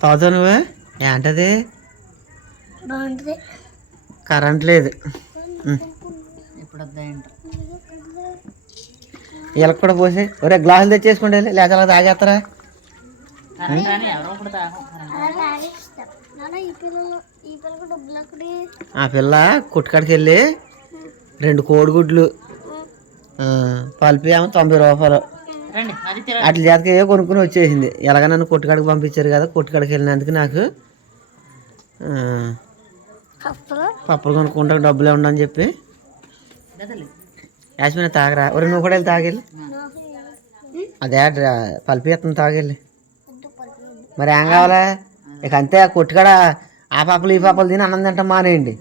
తాగుతావు నువ్వే ఏంటది? బాగుంటుంది. కరెంట్ లేదు. ఇప్పుడు వీళ్ళకి కూడా పోసి ఒరే గ్లాసులు తెచ్చేసుకోండి లేకపోతే అలా తాగేస్తారా? ఆ పిల్ల కొట్టుకాడికి వెళ్ళి రెండు కోడిగుడ్లు ఆ, పల్పి ఏమో తొంభై రూపాయలు. అట్ల చేతకి ఏవో కొనుక్కుని వచ్చేసింది. ఎలాగ నన్ను కొట్టుకాడికి పంపించారు కదా కొట్టుకాడికి వెళ్ళినందుకు నాకు పప్పులు? కొనుక్కుంటా డబ్బులు ఉండని చెప్పి. యాస్మిన తాగరా. ఒరే నువ్వు కూడా వెళ్ళి తాగెళ్ళి అదే పల్పి ఎత్తుంది తాగెళ్ళి. మరి ఏం కావాలా? ఇక అంతే ఆ కొట్టుకాడ ఆ పాపలు ఈ పాపలు తిని అన్నం తింటాం మానేయండి.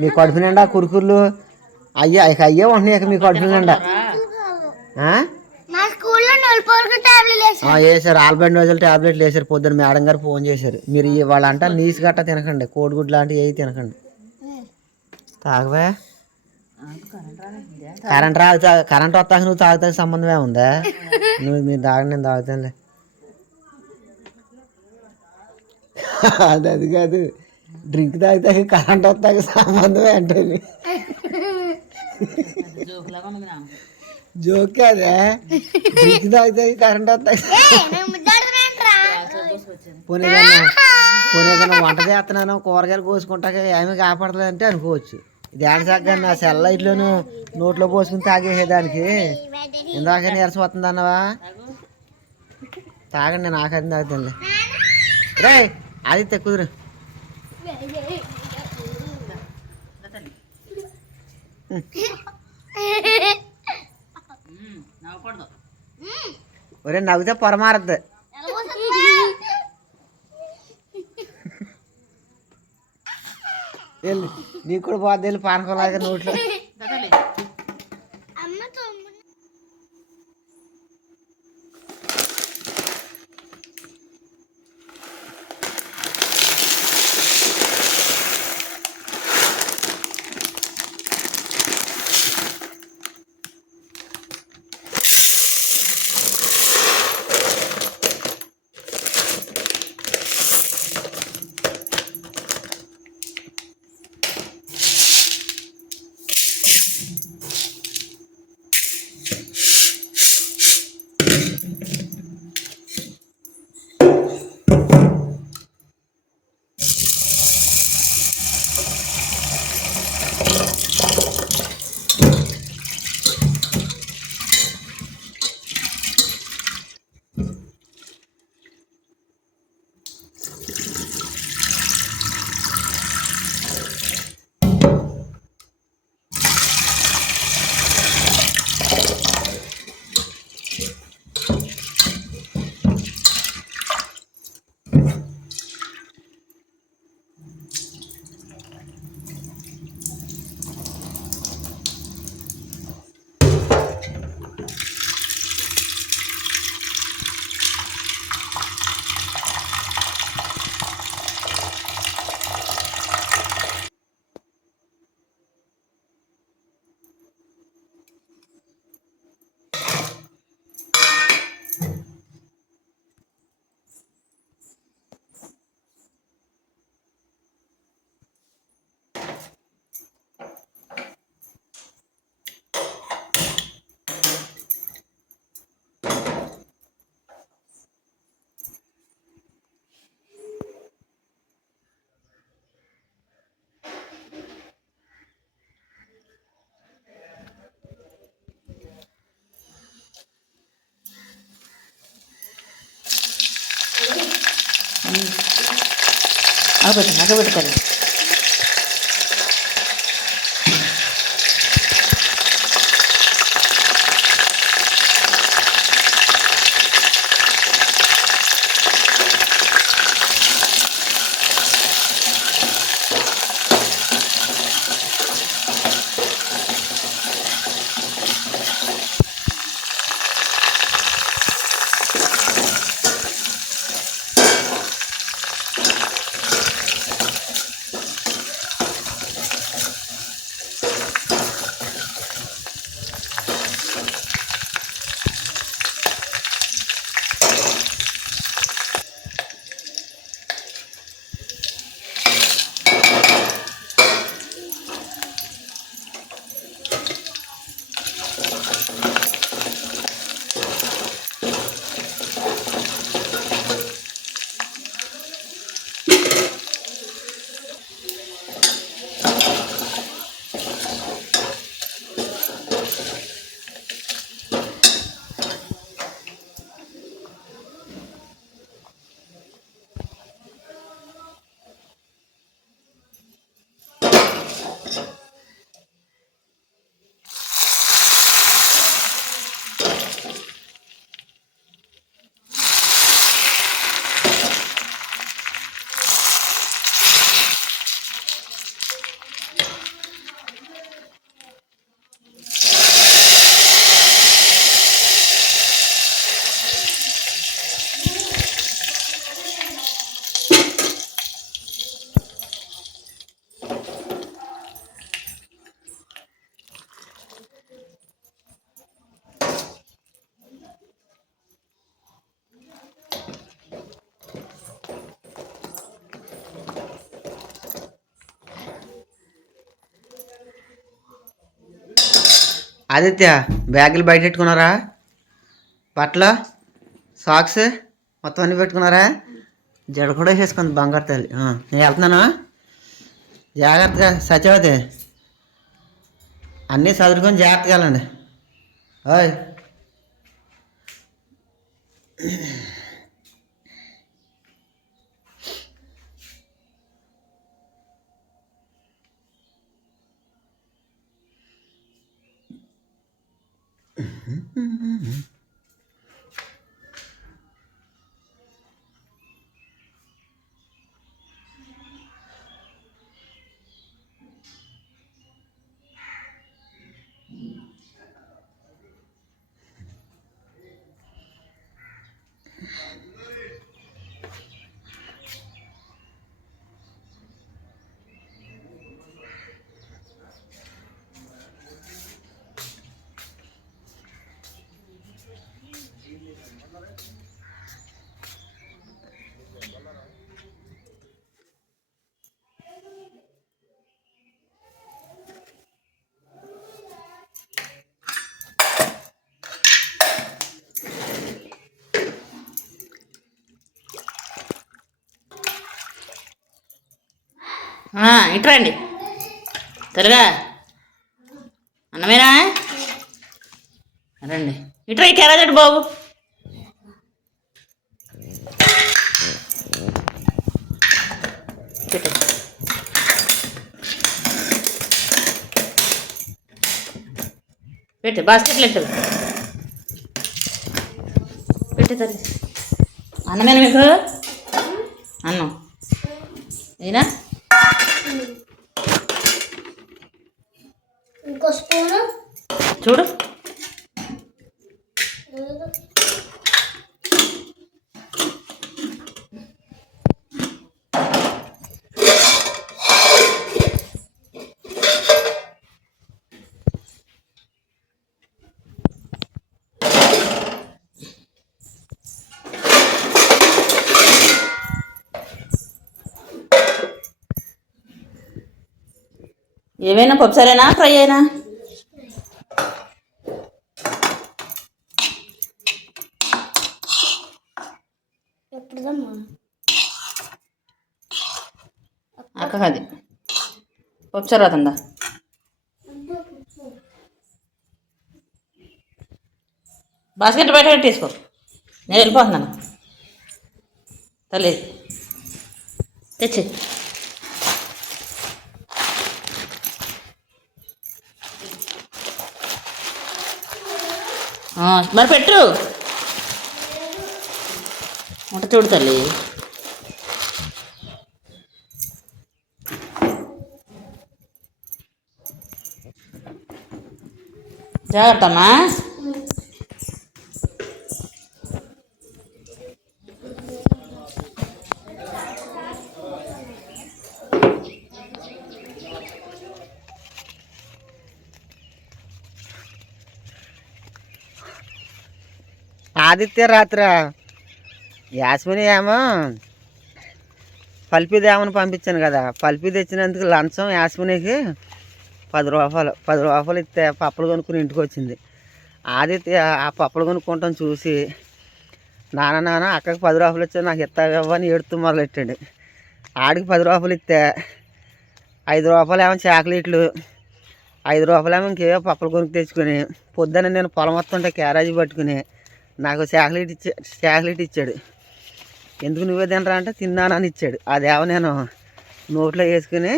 మీ కడుపు నిండా కురుకుర్లు. అయ్యా ఇక అయ్యే ఉంటున్నాయి ఇక మీ కడుపు నిండా ఆ? మా స్కూల్లో నలుపులకు టాబ్లెట్ వేసి ఆ, వేసారు ఆల్బండ్ రోజులు టాబ్లెట్లు వేసారు. పొద్దున్న మేడం గారు ఫోన్ చేశారు. మీరు వాళ్ళు అంటారు నీసు గట్ట తినకండి. కోడిగుడ్లు లాంటివి ఏవి తినకండి. తాగవే. కరెంట్ రా కరెంట్ వస్తాక నువ్వు తాగుతా సంబంధమే ఉందా? నువ్వు మీరు తాగండి నేను తాగుతానులే. అది అది కాదు. డ్రింక్ తాగితే కరెంట్ వస్తాక సంబంధమే అంటే జోక్ అదే డ్రింక్ కరెంట్ పోనీ వంట చేస్తున్నాను కూరగాయలు కోసుకుంటాక ఏమి కాపాడలేదు అంటే అనుకోవచ్చు. ఇది ఏడసాక నా సెల్ లైట్లోను నోట్లో పోసుకుని తాగేసేదానికి. ఇందాక నీరసం వస్తుంది అన్నవా? తాగండి నేను ఆఖరి తాగుతానులే. రే అది తెక్కుదురు గదలి నవ్వకూడదు ఒరే నవ్వితే పొరమారద్దు వెళ్ళి నీకు కూడా పోద్ది వెళ్ళి పానకంలాగా నోట్లో ah, pues, no se puede. Aditya బ్యాగులు బయట పెట్టుకున్నారా బట్టలు సాక్స్ మొత్తం అన్నీ పెట్టుకున్నారా? జడ కూడా వేసేసుకుంది బంగారు తల్లి. నేను వెళ్తున్నాను. జాగ్రత్తగా సత్యవతి. అన్నీ చదువుకొని జాగ్రత్తగా వెళ్ళండి. ఓయ్. ఆ, ఇటు రండి. త్వరగా. అన్నమేనా? రండి. ఇటు రా, ఈ కెరాజెట్ బాబు. పెట్టు. పెట్టు బాస్కెట్లో పెట్టు పెట్టు తల్లి. అన్నమేనా మీకు? అన్నం. ఏనా ఇంకో స్పూను చూడు ఏమైనా పప్పుసారేనా ఫ్రై అయినా? ఎప్పుడుదమ్మా? అక్క కాదు పప్పుసారు బాస్కెట్ బయట పెట్టేసుకో నేను వెళ్ళిపోతున్నాను. తల్లి. తెచ్చి. మరి పెట్టు. ముట్ట చూడు తల్లి. జాగ్రత్త అమ్మా. ఆదిత్య రాత్ర యాస్మిని ఏమో పల్పిదేమని పంపించాను కదా. పల్పి తెచ్చినందుకు లంచం యాస్మినికి పది రూపాయలు పది రూపాయలు ఇస్తే పప్పులు కొనుక్కుని ఇంటికి వచ్చింది. ఆదిత్య ఆ పప్పులు కొనుక్కుంటాం చూసి నాన్న నాన్న అక్కకి పది రూపాయలు ఇచ్చా నాకు ఇస్తావని ఏడుతూ మొదలెట్టండి. ఆడికి పది రూపాయలు ఇస్తే ఐదు రూపాయలు ఏమో చాక్లెట్లు ఐదు రూపాయలు ఏమో ఇంకేవో పప్పులు కొనుక్కు తెచ్చుకొని పొద్దున్న నేను పొలం వస్తుంటే క్యారేజీ పట్టుకుని నాకు చాక్లెట్ ఇచ్చా చాక్లెట్ ఇచ్చాడు. ఎందుకు నువ్వే తినరా అంటే తిన్నానని ఇచ్చాడు. అదేమో నేను నోట్లో వేసుకుని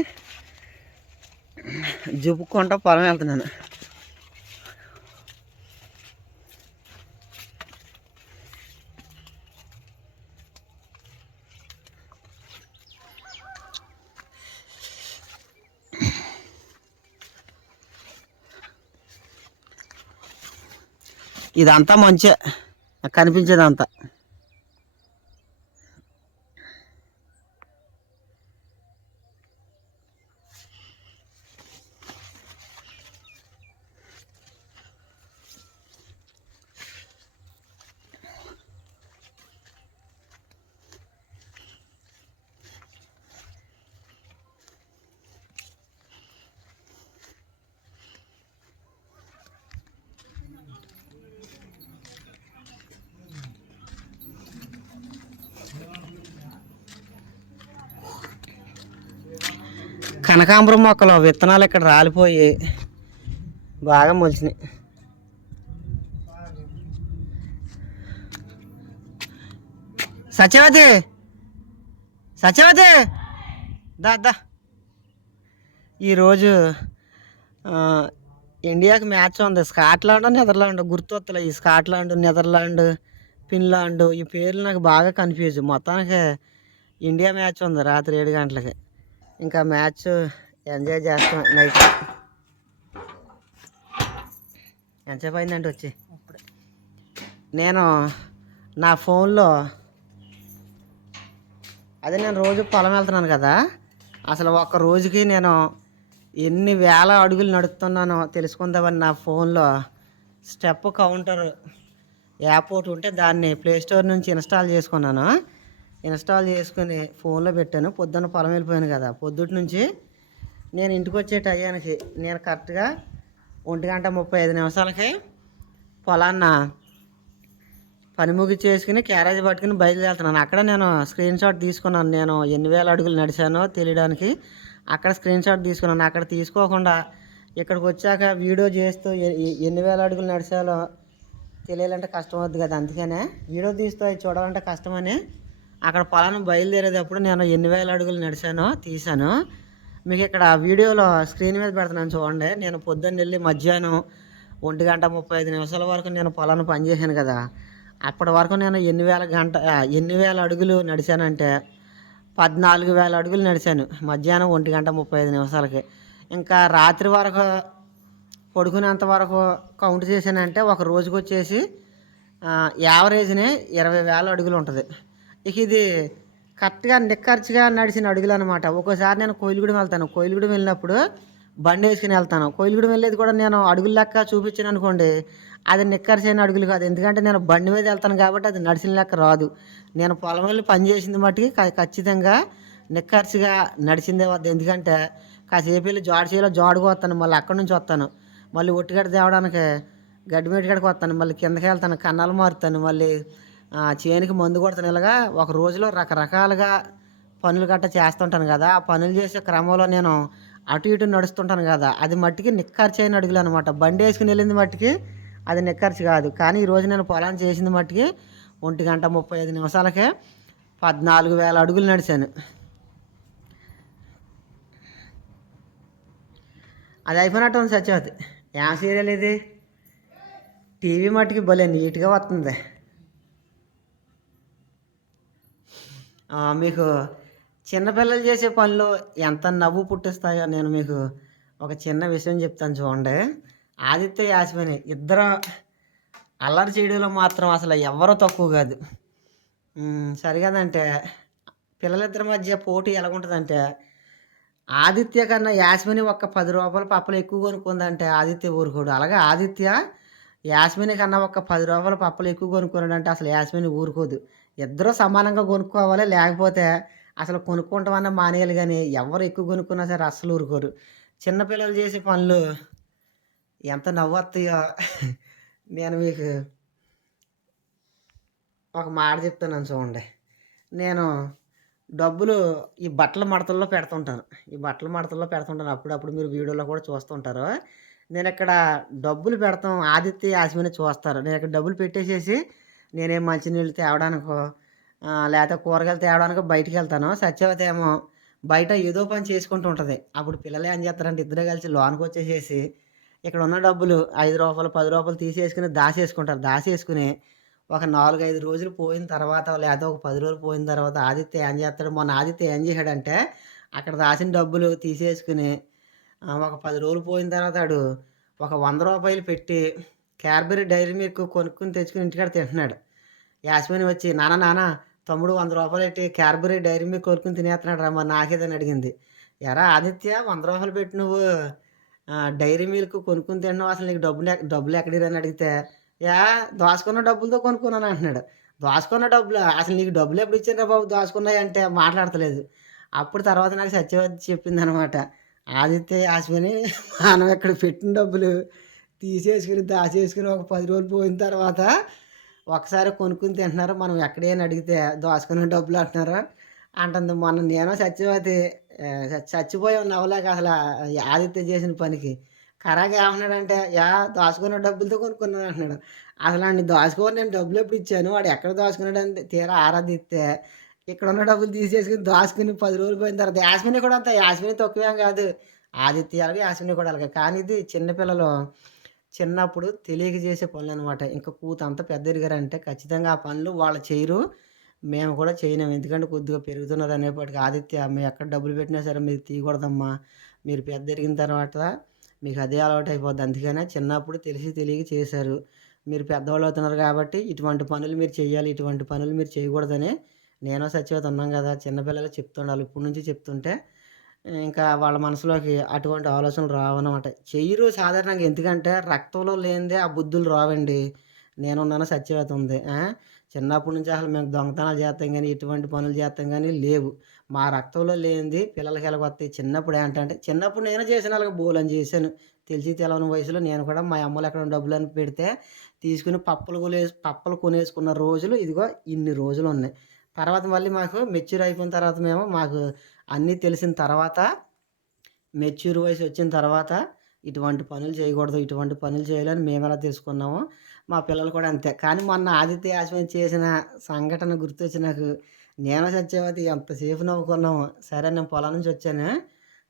జుపుకుంటా పొలం వెళ్తున్నాను. ఇదంతా మంచే. నాకు కనిపించేదంతా. కనకాంబరం మొక్కలు విత్తనాలు ఇక్కడ రాలిపోయి బాగా మొలిచినాయి. సత్యవతి! సత్యవతి! దా దా. ఈరోజు ఇండియాకి మ్యాచ్ ఉంది. స్కాట్లాండ్ నెదర్లాండ్ గుర్తొత్తలే. ఈ స్కాట్లాండ్ నెదర్లాండ్ ఫిన్లాండ్ ఈ పేర్లు నాకు బాగా కన్ఫ్యూజ్ మొత్తానికి ఇండియా మ్యాచ్ ఉంది రాత్రి ఏడు గంటలకి. ఇంకా మ్యాచ్ ఎంజాయ్ చేస్తాం నైట్. ఎంతసేపు అయిందంటే వచ్చి? నేను నా ఫోన్లో అదే నేను రోజు పొలం వెళ్తున్నాను కదా అసలు ఒక్క రోజుకి నేను ఎన్ని వేల అడుగులు నడుస్తున్నానో తెలుసుకుందామని నా ఫోన్లో స్టెప్ కౌంటర్ యాప్ ఒకటి ఉంటే దాన్ని ప్లే స్టోర్ నుంచి ఇన్స్టాల్ చేసుకున్నాను. ఇన్స్టాల్ చేసుకుని ఫోన్లో పెట్టాను. పొద్దున్న పొలం వెళ్ళిపోయాను కదా. పొద్దుటి నుంచి నేను ఇంటికి వచ్చే టయానికి నేను కరెక్ట్గా ఒంటి గంట ముప్పై ఐదు నిమిషాలకి పొలాన్న పని ముగించేసుకుని క్యారేజ్ పట్టుకుని బయలుదేరుతున్నాను. అక్కడ నేను స్క్రీన్ షాట్ తీసుకున్నాను. నేను ఎన్ని వేల అడుగులు నడిచానో తెలియడానికి అక్కడ స్క్రీన్ షాట్ తీసుకున్నాను. అక్కడ తీసుకోకుండా ఇక్కడికి వచ్చాక వీడియో చేస్తూ ఎన్ని వేల అడుగులు నడిచాలో తెలియాలంటే కష్టం అవుద్ది కదా. అందుకనే వీడియో తీస్తూ అవి చూడాలంటే కష్టమని అక్కడ పొలాన్ని బయలుదేరేటప్పుడు నేను ఎన్ని వేల అడుగులు నడిచానో తీశాను. మీకు ఇక్కడ వీడియోలో స్క్రీన్ మీద పెడుతున్నాను చూడండి. నేను పొద్దున్న వెళ్ళి మధ్యాహ్నం ఒంటి గంట ముప్పై ఐదు నిమిషాల వరకు నేను పొలాన్ని పనిచేశాను కదా. అప్పటి వరకు నేను ఎన్ని వేల గంట ఎన్ని వేల అడుగులు నడిచానంటే పద్నాలుగు వేల అడుగులు నడిచాను మధ్యాహ్నం ఒంటి గంట ముప్పై ఐదు నిమిషాలకి. ఇంకా రాత్రి వరకు పడుకునేంత వరకు కౌంట్ చేశానంటే ఒక రోజుకి వచ్చేసి యావరేజ్నే ఇరవై వేల అడుగులు ఉంటుంది. ఇక ఇది కరెక్ట్గా నిక్కర్చిగా నడిచిన అడుగులు అనమాట ఒక్కోసారి నేను కోయిలుగూడెం వెళ్తాను. కోయిలుగూడెం వెళ్ళినప్పుడు బండి వేసుకుని వెళ్తాను. కోయిలుగూడెం వెళ్ళేది కూడా నేను అడుగులు లెక్క చూపించాను అనుకోండి అది నిక్కర్సైన అడుగులు కాదు. ఎందుకంటే నేను బండి మీద వెళ్తాను కాబట్టి అది నడిచిన లెక్క రాదు. నేను పొలం వెళ్ళి పని చేసింది మట్టుకి ఖచ్చితంగా నిక్కర్చిగా నడిచిందే వద్ద. ఎందుకంటే కాసేపు వెళ్ళి జాడు చేయాలో జాడుకు వస్తాను మళ్ళీ అక్కడి నుంచి వస్తాను. మళ్ళీ ఒట్టిగడ్డ తేవడానికి గడ్డి కాడికి వస్తాను. మళ్ళీ కిందకి వెళ్తాను కన్నాలు మారుతాను. మళ్ళీ చేనుకి మందు కొడుతున్నలాగా ఇలాగా ఒక రోజులో రకరకాలుగా పనులు గట్ట చేస్తుంటాను కదా. ఆ పనులు చేసే క్రమంలో నేను అటు ఇటు నడుస్తుంటాను కదా. అది మట్టికి నిక్కర్చి అయిన అడుగులు అనమాట బండి వేసుకుని వెళ్ళింది మట్టికి అది నిక్కర్చి కాదు. కానీ ఈరోజు నేను పొలాన్ని చేసింది మట్టికి ఒంటి గంట ముప్పై ఐదు నిమిషాలకే పద్నాలుగు వేల అడుగులు నడిచాను. అది అయిపోయినట్టు ఉంది సత్యవతి. ఏం సీరియల్ ఇది? టీవీ మట్టుకి భలే నీట్గా వస్తుంది. మీకు చిన్నపిల్లలు చేసే పనులు ఎంత నవ్వు పుట్టిస్తాయో నేను మీకు ఒక చిన్న విషయం చెప్తాను చూడండి. ఆదిత్య యాస్మిని ఇద్దరు అల్లరి చేయడంలో మాత్రం అసలు ఎవరో తక్కువ కాదు. సరిగదంటే పిల్లలిద్దరి మధ్య పోటీ ఎలాగుంటుందంటే ఆదిత్య కన్నా యాస్మిని ఒక్క పది రూపాయల పప్పలు ఎక్కువ కొనుక్కుందంటే ఆదిత్య ఊరుకోడు. అలాగే ఆదిత్య యాస్మిని కన్నా ఒక పది రూపాయల పప్పలు ఎక్కువ కొనుక్కున్నాడంటే అసలు యాస్మిని ఊరుకోదు. ఇద్దరూ సమానంగా కొనుక్కోవాలి. లేకపోతే అసలు కొనుక్కుంటామన్నా మానేయాలి కానీ ఎవరు ఎక్కువ కొనుక్కున్నా సరే అస్సలు ఊరుకోరు. చిన్నపిల్లలు చేసే పనులు ఎంత నవ్వొస్తాయో. నేను మీకు ఒక మాట చెప్తాను చూడండి. నేను డబ్బులు ఈ బట్టల మడతల్లో పెడుతుంటాను. ఈ బట్టల మడతల్లో పెడుతుంటాను. అప్పుడప్పుడు మీరు వీడియోలో కూడా చూస్తుంటారు. నేను ఇక్కడ డబ్బులు పెడతాం ఆదిత్య యాస్మిని చూస్తారు. నేను ఇక్కడ డబ్బులు పెట్టేసేసి నేనేం మంచినీళ్ళు తేవడానికో లేకపోతే కూరగాయలు తేవడానికో బయటికి వెళ్తాను. సత్యవతి ఏమో బయట ఏదో పని చేసుకుంటూ ఉంటుంది. అప్పుడు పిల్లలు ఏం చేస్తారంటే ఇద్దరే కలిసి లోన్కి వచ్చేసేసి ఇక్కడ ఉన్న డబ్బులు ఐదు రూపాయలు పది రూపాయలు తీసేసుకుని దాసేసుకుంటారు దాసేసుకుని ఒక నాలుగు ఐదు రోజులు పోయిన తర్వాత లేదా ఒక పది రోజులు పోయిన తర్వాత ఆదిత్య ఏం చేస్తాడు? మొన్న ఆదిత్య ఏం చేశాడంటే అక్కడ రాసిన డబ్బులు తీసేసుకుని ఒక పది రోజులు పోయిన తర్వాత ఆడు ఒక వంద రూపాయలు పెట్టి క్యాడ్బరీ డైరీ మిల్క్ కొనుక్కుని తెచ్చుకుని ఇంటికాడ తింటున్నాడు. యాస్మిని వచ్చి నాన్న నాన్న తమ్ముడు వంద రూపాయలు పెట్టి క్యాడ్బరీ డైరీ మిల్క్ కొనుక్కుని తినేస్తున్నాడు రా మరి నాకేదని అడిగింది. ఎరా ఆదిత్య వంద రూపాయలు పెట్టి నువ్వు డైరీ మిల్క్ కొనుక్కుని తిన్నావు అసలు నీకు డబ్బులు డబ్బులు ఎక్కడిరని అడిగితే యా దోసుకున్న డబ్బులతో కొనుక్కున్నాను అంటున్నాడు. దోసుకున్న డబ్బులు? అసలు నీకు డబ్బులు ఎప్పుడు ఇచ్చారా బాబు? దోసుకున్నాయి అంటే మాట్లాడతలేదు. అప్పుడు తర్వాత నాకు సత్యవతి చెప్పింది అనమాట ఆదిత్య యాస్మిని మనం ఇక్కడ పెట్టిన డబ్బులు తీసేసుకుని దాచేసుకుని ఒక పది రోజులు పోయిన తర్వాత ఒకసారి కొనుక్కుని తింటున్నారు. మనం ఎక్కడైనా అడిగితే దోసుకున్న డబ్బులు అంటున్నారు. అంటుంది మొన్న నేను చచ్చిపోతే చచ్చిపోయాం నవ్వలేక అసలు ఆదిత్య చేసిన పనికి. కరాగా ఏమన్నాడంటే యా దాచుకున్న డబ్బులతో కొనుక్కున్నాను అంటున్నాడు. అసలు అండి దాచుకొని నేను డబ్బులు ఎప్పుడు ఇచ్చాను? వాడు ఎక్కడ దాచుకున్నాడు అని తీరా ఆరాధిస్తే ఇక్కడ ఉన్న డబ్బులు తీసేసుకుని దాచుకుని పది రోజులు పోయిన తర్వాత యాస్మిని కూడా అంత. యాస్మిని తక్కువేం కాదు. ఆదిత్య అలాగే యాస్మిని కూడా అలాగే. కానీ ఇది చిన్నపిల్లలు చిన్నప్పుడు తెలియక చేసే పనులు అనమాట ఇంకా కూత అంత పెద్ద ఎదిగారంటే ఖచ్చితంగా ఆ పనులు వాళ్ళు చేయరు. మేము కూడా చేయలేము ఎందుకంటే కొద్దిగా పెరుగుతున్నారు అనేప్పటికీ ఆదిత్య మేము ఎక్కడ డబ్బులు పెట్టినా సరే మీరు తీయకూడదమ్మా. మీరు పెద్ద ఎరిగిన తర్వాత మీకు అదే అలవాటు అయిపోద్ది. అందుకనే చిన్నప్పుడు తెలిసి తెలియక చేశారు. మీరు పెద్దవాళ్ళు అవుతున్నారు కాబట్టి ఇటువంటి పనులు మీరు చేయాలి. ఇటువంటి పనులు మీరు చేయకూడదని నేను సచివత ఉన్నాం కదా చిన్నపిల్లలు చెప్తుండాలి. ఇప్పటి నుంచి చెప్తుంటే ఇంకా వాళ్ళ మనసులోకి అటువంటి ఆలోచనలు రావన్నమాట. చెయ్యరు సాధారణంగా ఎందుకంటే రక్తంలో లేనిదే ఆ బుద్ధులు రావండి. నేనున్నాను సత్యవేత ఉంది. చిన్నప్పటి నుంచి అసలు మేము దొంగతనాలు చేస్తాం కానీ ఇటువంటి పనులు చేస్తాం కానీ లేవు. మా రక్తంలో లేనిది పిల్లలకి ఎలాగొస్తాయి చిన్నప్పుడు ఏంటంటే చిన్నప్పుడు నేను చేసిన అలాగే బోలని చేశాను. తెలిసి తెలవని వయసులో నేను కూడా మా అమ్మలు ఎక్కడ డబ్బులు అని పెడితే తీసుకుని పప్పులు కొనే పప్పులు కొనేసుకున్న రోజులు ఇదిగో ఇన్ని రోజులు ఉన్నాయి. తర్వాత మళ్ళీ మాకు మెచ్యూర్ అయిపోయిన తర్వాత మేము మాకు అన్నీ తెలిసిన తర్వాత మెచ్యూర్ వయసు వచ్చిన తర్వాత ఇటువంటి పనులు చేయకూడదు ఇటువంటి పనులు చేయాలని మేము ఎలా తీసుకున్నామో మా పిల్లలు కూడా అంతే. కానీ మొన్న ఆదిత్య యాస్మిన్ చేసిన సంఘటన గుర్తొచ్చి నాకు నేను సత్యవతి ఎంతసేపు నవ్వుకున్నాము. సరే నేను పొలం నుంచి వచ్చాను.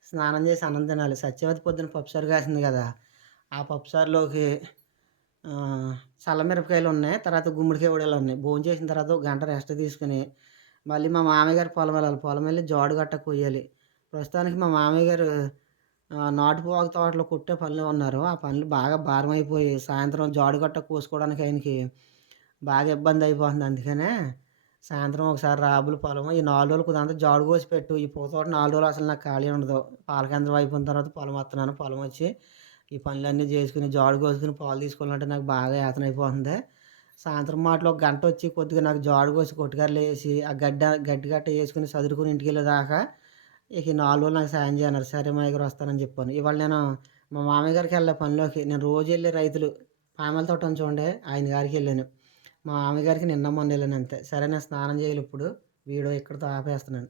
స్నానం చేసి అన్నం తినాలి. సత్యవతి పొద్దున పప్పుసారు కాసింది కదా. ఆ పప్పుసారులోకి చల్లమిరపకాయలు ఉన్నాయి తర్వాత గుమ్మడికాయ ఉడలు ఉన్నాయి భోజనం చేసిన తర్వాత ఒక గంట రెస్ట్ తీసుకుని మళ్ళీ మా మామయ్య గారు పొలం వెళ్ళాలి పొలం వెళ్ళి జోడు గట్ట కొయ్యాలి. ప్రస్తుతానికి మా మామయ్య గారు ఆ, నాటుపోగు తోటలో కుట్టే పనులు ఉన్నారు. ఆ పనులు బాగా భారం అయిపోయి సాయంత్రం జాడు గట్ట కోసుకోవడానికి ఆయనకి బాగా ఇబ్బంది అయిపోతుంది. అందుకనే సాయంత్రం ఒకసారి రాబులు పొలం ఈ నాలుగు రోజులు కుదంతా జాడు కోసి పెట్టు. ఈ పూతోట నాలుగు రోజులు అసలు నాకు ఖాళీ ఉండదు. పాలకేంద్రం అయిపోయిన తర్వాత పొలం వస్తున్నాను. పొలం వచ్చి ఈ పనులన్నీ చేసుకుని జాడు కోసుకుని పాలు తీసుకోవాలంటే నాకు బాగా యాతన అయిపోతుంది సాయంత్రం మాటలో ఒక గంట వచ్చి కొద్దిగా నాకు జాడు కోసి కొట్టుకర్లు వేసి ఆ గడ్డ గడ్డి గట్ట వేసుకుని చదువుకుని ఇంటికి వెళ్ళేదాకా ఇక నాలుగు రోజులు నాకు సాయం చేయన్నారు. సరే మా దగ్గర వస్తానని చెప్పాను. ఇవాళ నేను మా మామయ్య గారికి వెళ్ళే పనిలోకి నేను రోజు వెళ్ళే రైతులు పామల తోట చూడండి ఆయన గారికి వెళ్ళాను. మా మామయ్య గారికి నిన్న మొన్న వెళ్ళాను అంతే. సరే నేను స్నానం చేయాలి ఇప్పుడు. వీడియో ఇక్కడితో ఆపేస్తున్నాను.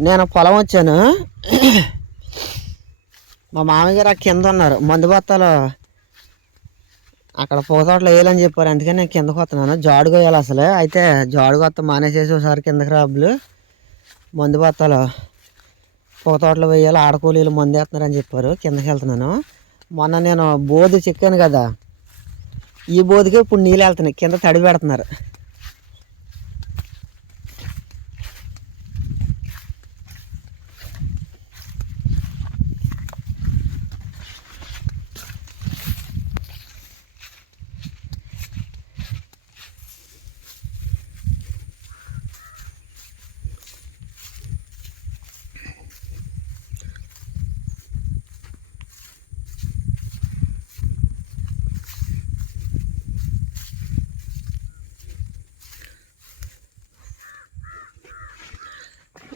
నేను పొలం వచ్చాను. మా మామగారు ఆ కింద ఉన్నారు. మందు బత్తాలు అక్కడ పూతోటలు వేయాలని చెప్పారు. అందుకని నేను కిందకు వస్తున్నాను. జాడు వేయాలి అసలు. అయితే జాడు కొత్త మానేసేసి ఒకసారి కిందకి రాబులు మందు బత్తాలు పూతోటలు వేయాలి. ఆడకూలీలు మందు వేస్తున్నారని చెప్పారు. కిందకి వెళ్తున్నాను. మొన్న నేను బోధి చెక్కాను కదా. ఈ బోధికి ఇప్పుడు నీళ్ళు వెళ్తున్నాయి. కింద తడి పెడుతున్నారు.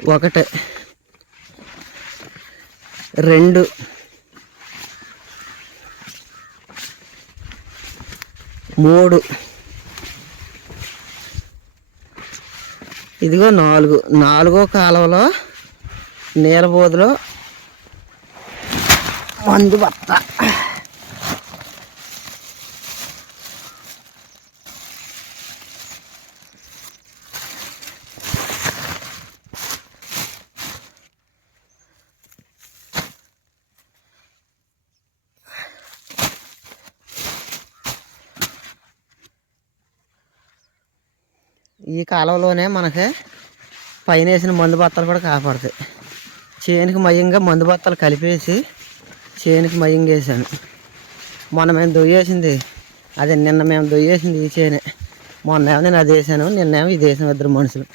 ఒకటి. రెండు. మూడు. ఇదిగో నాలుగు. నాలుగో కాలువలో నీలబోదులో మందు బత్త ఈ కాలంలోనే మనకి పైన వేసిన మందు బత్తాలు కూడా కాపాడుతాయి. చేనుకి మయంగా మందు బత్తాలు కలిపేసి చేనుకి మయంగా వేసాను మొన్న మేము దొయ్యేసింది. అదే నిన్న మేము దొయ్యేసింది ఈ చేనే. మొన్న ఏమో నేను అది వేసాను. నిన్నేమో ఇది వేసాను ఇద్దరు మనుషులు.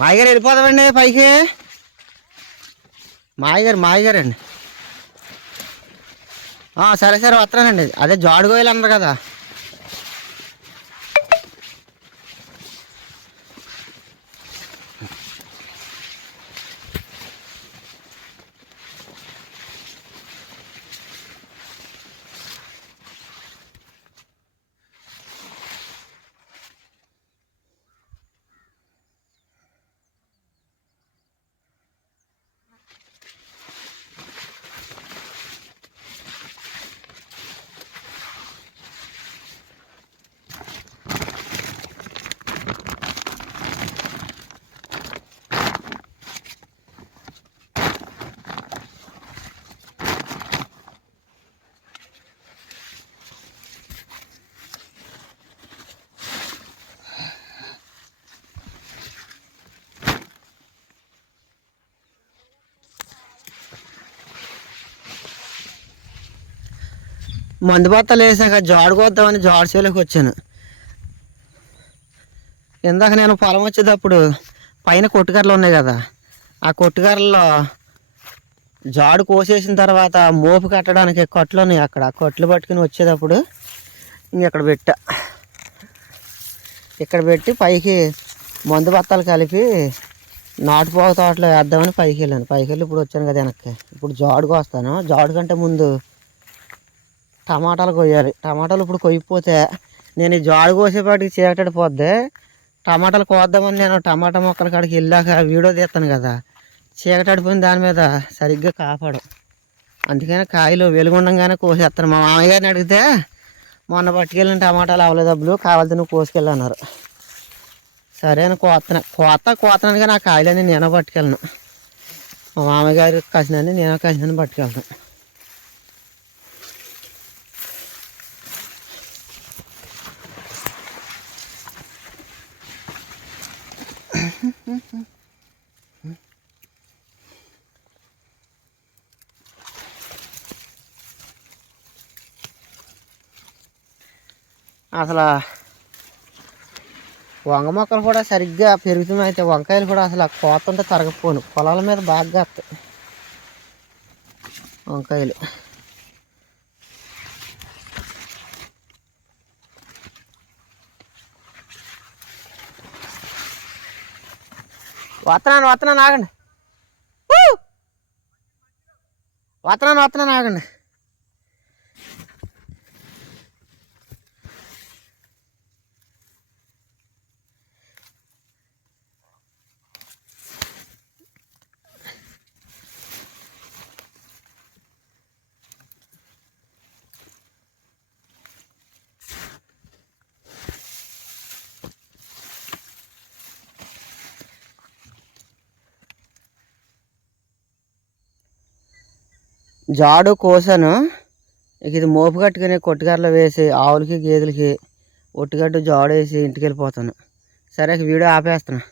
మాయగారు వెళ్ళిపోదామండి పైకి. మాయగారు మాయగారు అండి. సరే సరే వస్తానండి. అదే జాడుగోయలు అన్నారు కదా. మందు బత్తాలు వేసాక జాడు కోద్దామని జాడు చేలోకి వచ్చాను. ఇందాక నేను పొలం వచ్చేటప్పుడు పైన కొట్టుకర్రలు ఉన్నాయి కదా ఆ కొట్టుకర్రలో జాడు కోసేసిన తర్వాత మోపు కట్టడానికి కొట్లు ఉన్నాయి అక్కడ. ఆ పట్టుకుని వచ్చేటప్పుడు ఇంక ఇక్కడ పెట్టా. ఇక్కడ పెట్టి పైకి మందు బత్తాలు కలిపి నాటుపోక తోటలో వేద్దామని పైకి వెళ్ళాను. పైకి వెళ్ళి ఇప్పుడు వచ్చాను కదా వెనక్కి. ఇప్పుడు జాడుకు వస్తాను జాడు కంటే ముందు టమాటాలు కొయ్యాలి. టమాటాలు ఇప్పుడు కొయ్యిపోతే నేను ఈ జాడు కోసేపాటికి చీకటి పోద్ది టమాటాలు కోద్దామని నేను టమాటా మొక్కల కాడికి వెళ్ళాక వీడియో తీస్తాను కదా. చీకటడిపోయిన దాని మీద సరిగ్గా కాపాడు. అందుకని కాయలు వెలుగుండంగానే కోసేస్తాను. మా మామయ్య గారిని అడిగితే మొన్న పట్టుకెళ్ళిన టమాటాలు అవ్వలేదబ్బులు కావాలంటే నువ్వు కోసుకెళ్ళన్నారు సరే అని కోతన కోత కోతనాను కానీ ఆ కాయలన్నీ నేను పట్టుకెళ్ళను. మా మామయ్య కాసినని నేను కాసినని పట్టుకెళ్తాను. అసలు వంగ మొక్కలు కూడా సరిగ్గా పెరుగుతున్నాయి అయితే వంకాయలు కూడా అసలు కోత ఉంటే తరగపోను పొలాల మీద బాగా వంకాయలు. వస్తున్నాను వస్తున్నాను ఆగండి ఊ! వస్తున్నాను వస్తున్నాను ఆగండి జాడు కోసాను. ఇక ఇది మోపు కట్టుకుని కొట్టుగారలో వేసి ఆవులకి గేదెలకి ఒట్టుగడ్డు జాడు వేసి ఇంటికి వెళ్ళిపోతాను సరే వీడియో ఆపేస్తున్నా.